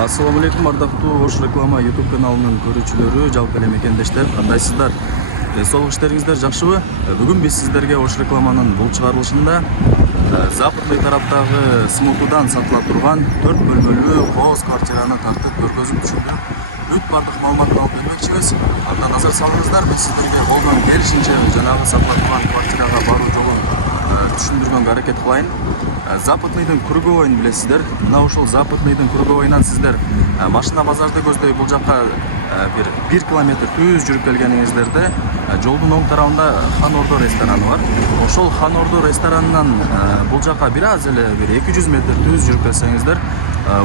Assalamu алейкум, ардактуу Ош реклама YouTube каналынын көрүүчүлөрү, жалпы эле мекендештер, кандайсыздар? Соолук иштериңиздер жакшыбы? Бүгүн биз сиздерге Ош рекламанын бул чыгарылышында западный тараптагы смутудан сатыла турган 4 бөлмөлүү кооз квартираны тартып көргөзүп түшүндүрүп, бүт бардык маалыматын алып бермекчибиз. Анда назар салыңыздар, биз сиздерге колдон келишинче жанагы сатыла турган квартирага баруу жолун түшүндүргөнгө аракет кылайын. Западныйдын круговойн билесиздер. Мына ушул западныйдын круговойнан сиздер машина базарды көздөй бул жакка бир 1 километр түз жүрүп келгениңиздерде жолдун оң тарабында Хан Ордо рестораны бар. Ошол Хан Ордо ресторанынан бул жакка бир аз эле бир 200 метр түз жүрүп келсеңиздер,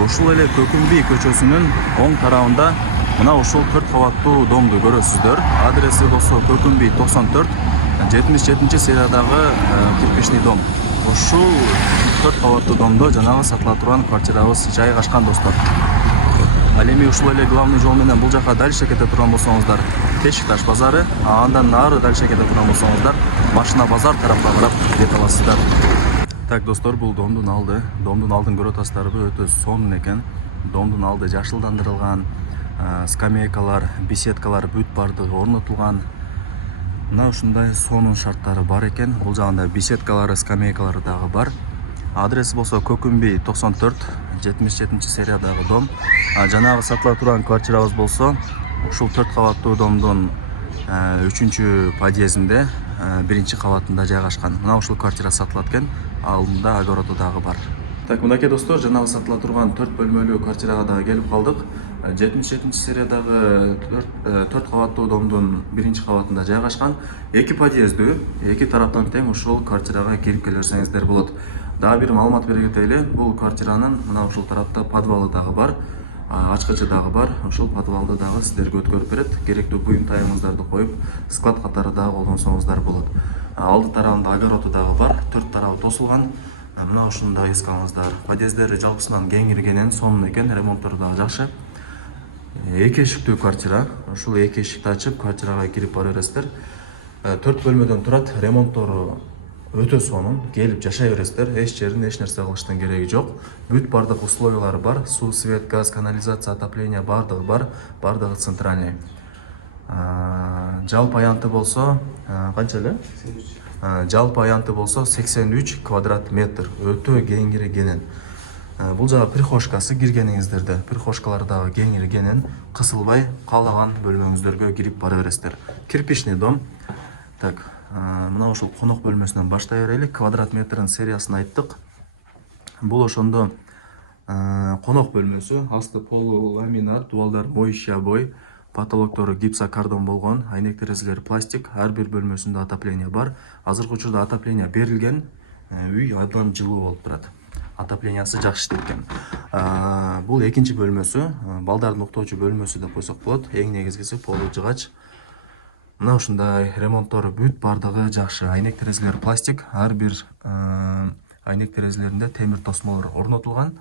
ушул эле Көкүмбий көчөсүнүн оң тарабында мына ушул 4 кабаттуу домду көрөсүздөр. Адреси болсо Көкүмбий 94, 77-сериядагы кирпичный дом. Ушул 4 кабаттуу домдо жанагы сатыла турган квартирабыз жайгашкан достор. Ал эми ушул эле главный жол менен бул жака дальше кете турган болсоңуздар Тешикташ базары, андан нары дальше кете турган болсоңуздар Машина базар тарапка карап кете аласыздар. Так достор, бул домдун алды. Домдун алдын көрүп атасыздарбы? Өтө сонун экен. Домдун алды жашылдандырылган, скамейкалар, беседкалар бүт бардыгы орнотулган. Мына ушундай сонун шарттары бар экен. Бул жагында беседкалары, скамейкалары дагы бар. Адреси болсо Көкүмбий 94, 77-сериядагы дом. Жанагы сатыла турган квартирабыз болсо ушул 4 кабаттуу домдун 3-чү подъездинде 1-чи кабатында жайгашкан. Мына ушул квартира сатылат экен. Алдында огороду дагы бар. Так, мынакей достор, жанагы сатыла турган 4 бөлмөлүү квартирага дагы келип калдык. 77-сериядагы 4 кабаттуу домдун 1-чи кабатында жайгашкан. 2 подъездүү, 2 тараптан тең ушул квартирага кирип келе берсеңиздер болот. Дагы бир маалымат бере кетели. Бул квартиранын мына ушул тарапта подвалы дагы бар, ачкычы дагы бар. Ушул подвалды дагы сиздерге өткөрүп берет. Керектүү буюм-тайымыңыздарды коюп, склад катары дагы колдонсоңуздар болот. Алды тарабында огороду дагы бар, 4 тарабы тосулган. Мына ушундай эске алыңыздар. Подъездери жалпысынан кеңиргенен, сонун экен, ремонттору дагы жакшы. 2 эшиктүү квартира. Ушул 2 эшикти ачып квартирага кирип бара бересиздер. 4 бөлмөдөн турат, ремонттору өтө сонун, келип жашай бересиздер. Эч жерин эч нерсе кылыштын кереги жок. Бүт бардык условиялары бар. Суу, свет, газ, канализация, отопление бардыгы бар, бардыгы центральный. Жалпы аянты болсо канча эле? Жалпы аянты болсо 83 квадрат метр. Өтө кеңиргенен. Бул жагы прихожкасы киргениңиздерде, прихожкалары дагы кеңиргенен, кысылбай каалаган бөлмөңүздөргө кирип бара бересиздер. Кирпичный дом. Так, мына ушул конок бөлмөсүнөн баштай берели. Квадрат метрин сериясын айттык. Бул ошондо конок бөлмөсү, асты полу ламинат, дубалдар моющий обой, потолоктору гипсокартон болгон, айнек терезелери пластик, ар бир бөлмөсүндө отопление бар. Азыркы учурда отопление берилген, үй абдан жылуу болуп турат. Отоплениясы жакшы иштеп экен. Бул экинчи бөлмөсү, балдардын уктоочу бөлмөсү деп койсок болот. Эң негизгиси полу жыгач. Мына ушундай ремонттору бүт бардыгы жакшы. Айнек терезелер пластик, ар бир айнек терезелеринде темир тосмолор орнотулган.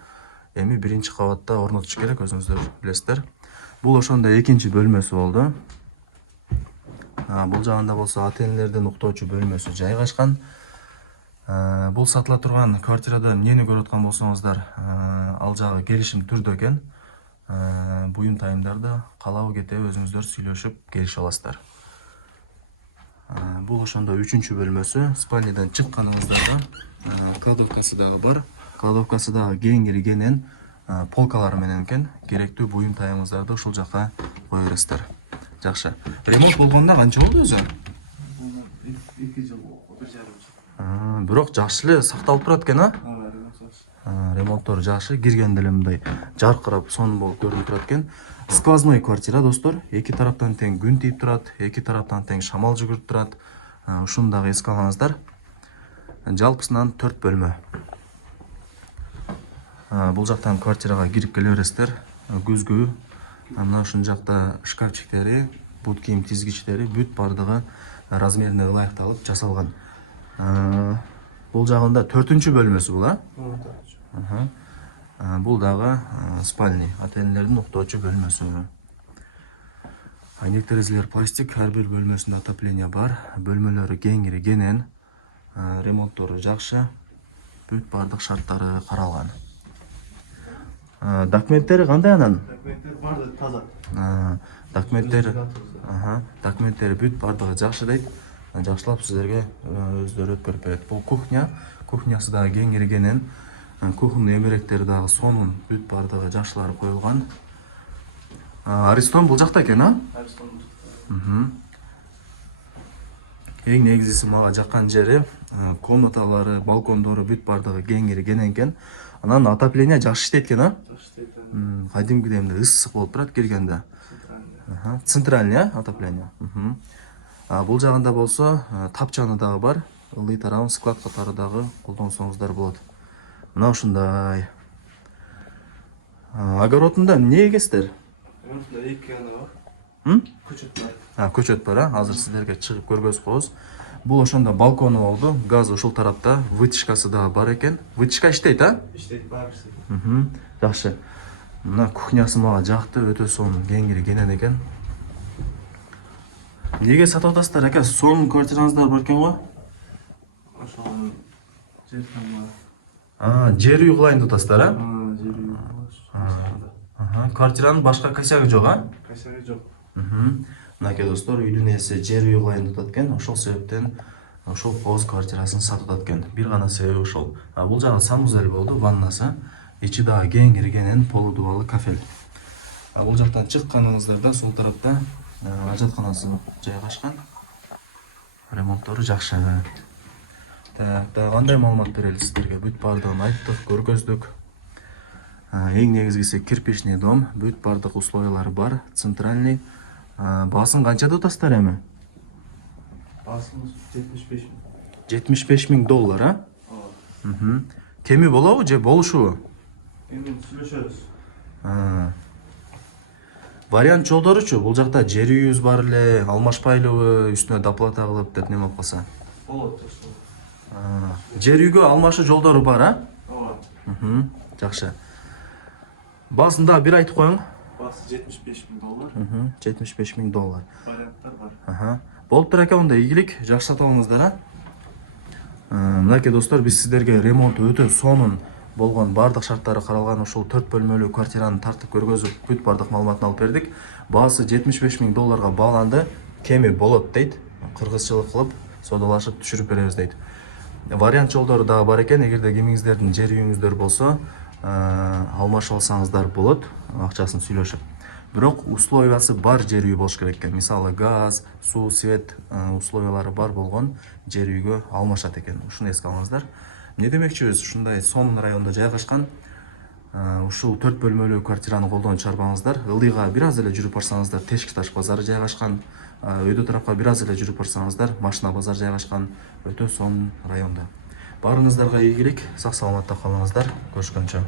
Эми 1-чи кабатта орнотуш керек, өзүңүздөр билесиздер. Бул ошондой экинчи бөлмөсү болду. Бул жагында болсо ата-энелердин уктоочу бөлмөсү жайгашкан. Бул сатыла турган квартирада эмнени көрүп аткан болсоңуздар, ал жагы келишим түрдө экен. Буюм тайымдарды калабы кетеби өзүңүздөр сүйлөшүп келише аласыздар. Бул ошондо 3-чү бөлмөсү. Спальнядан чыкканыңыздарда кладовкасы дагы бар. Кладовкасы дагы кеңиргенен, полкалары менен экен. Керектүү буюм тайымыңыздарды ушул жака кое бересиздер. Жакшы. Ремонт болгонуна канча болду өзү? 2 жыл, 1,5 жыл. Бирок жакшы эле сакталып турат экен, ремонттору жакшы, киргенде эле мындай жаркырап, сонун болуп көрүнүп турат экен. Сквозной квартира достор. 2 тараптан тең күн тийип турат, 2 тараптан тең шамал жүгүрүп турат. Ушуну дагы эске алыңыздар. Жалпысынан 4 бөлмө. Бул жактан квартирага кирип келе бересиздер. Күзгү, мына ушул жакта шкафчиктери, бут кийим тизгичтери бүт бардыгы размерине ылайыкталып жасалган. Бул жагында 4-чү бөлмөсү бул, Бул дагы спальный, ата-энелердин уктоочу бөлмөсү. Айнек терезелер пластик, ар бир бөлмөсүндө отопление бар. Бөлмөлөрү кеңиргенен, ремонттору жакшы, бүт бардык шарттары каралган. Документтери кандай анан? Документтер бар да таза. Документтери Өзүнүн документтери бүт бардыгы жакшы дейт. Жакшылап сиздерге өздөрү өткөрүп берет. Бул кухнясы дагы кеңиргенен, кухонный эмеректери дагы сонун бүт бардыгы жакшылары коюлган. Аристон бул жакта экен, а? Эң негизгиси мага жаккан жери комнаталары, балкондору бүт бардыгы кеңирген экен. Анан отопление жакшы иштейт экен, а? Жакшы дейт. Кадимкидей эмне ысык болуп турат келгенде. Центральный, отопление. Бул жагында болсо тапчаны дагы бар. Ылдый тарабын склад катары дагы колдонсоңуздар болот. Мына ушундай. Огородунда эмне эгесиздер? Мында 2 ана бар. Көчөт бар. Көчөт бар, азыр сиздерге чыгып көргөзүп коебуз. Бул ошондо балкону болду. Газ ушул тарапта, вытяжкасы дагы бар экен. Вытяжка иштейт, а? Иштейт, баары иштейт. Жакшы. Мына кухнясы мага жакты, өтө сонун кеңирген экен. Эмнеге сатып атасыздар ака? Сонун квартираңыздар бар экен го? Ошол жер там Жер үй кылайын деп атасыздар, а? бар. Жер үй бар. Квартиранын башка косягы жок, а? Косяги жок. Мынакей достор, үйдүн ээси жер үй кылайын деп атат экен. Ошол себептен ошол поз квартирасын сатып атат экен. Бир гана себеби ошол. Бул жагы санузел болду, ваннасы. Ичи дагы кеңиргенен полудубалы кафель. Бул жактан чыкканыңыздарда сол тарапта ажатканасы жайгашкан. Ремонттору жакшы. Дагы кандай маалымат берели сиздерге? Бүт бардыгын айттык, көргөздүк. Эң негизгиси кирпичный дом, бүт бардык условиялары бар, центральный. Баасын канча деп атасыздар эми? Баасымыз 75 000. 75 000 доллар, а? Ооба. Кеми болобу же болушубу? Эми сүйлөшөбүз. Вариант жолдоручу, бул жакта жер үйүбүз бар эле, алмашпайлыбы, үстүнө доплата кылып деп неме болуп калса. Болот ошол. Жер үйгө алмашуу жолдору бар, а? Ооба. Жакшы. Баасын дагы бир айтып коюң. Баасы 75 000 доллар. 75 000 доллар. Варианттар бар. Болуптур экен, онда ийгилик, жакшы сатып алыңыздар, а? Мынакей достор, биз сиздерге ремонту өтө сонун болгон, бардык шарттары каралган ушул 4 бөлмөлүү квартираны тартып көргөзүп, бүт бардык маалыматын алып бердик. Баасы 75 000 долларга бааланды. Кеми болот дейт. Кыргызчылык кылып, содалашып түшүрүп беребиз дейт. Вариант жолдору дагы бар экен. Эгерде кимиңиздердин жер үйүңүздөр болсо, алмашып алсаңыздар болот, акчасын сүйлөшүп. Бирок условиясы бар жер үй болуш керек экен. Мисалы газ, суу, свет условиялары бар болгон жер үйгө алмашат экен. Ушуну эске алыңыздар. Эмне демекчибиз? Ушундай сонун райондо жайгашкан ушул 4 бөлмөлүү квартираны колдон чыгарбаңыздар. Ылдыйга бир аз эле жүрүп барсаңыздар, Тешки таш базары жайгашкан. Өйдө тарапка бир аз эле жүрүп барсаңыздар, Машина базар жайгашкан. Өтө сонун райондо. Баарыңыздарга ийгилик, сак саламатта калыңыздар. Көрүшкөнчө.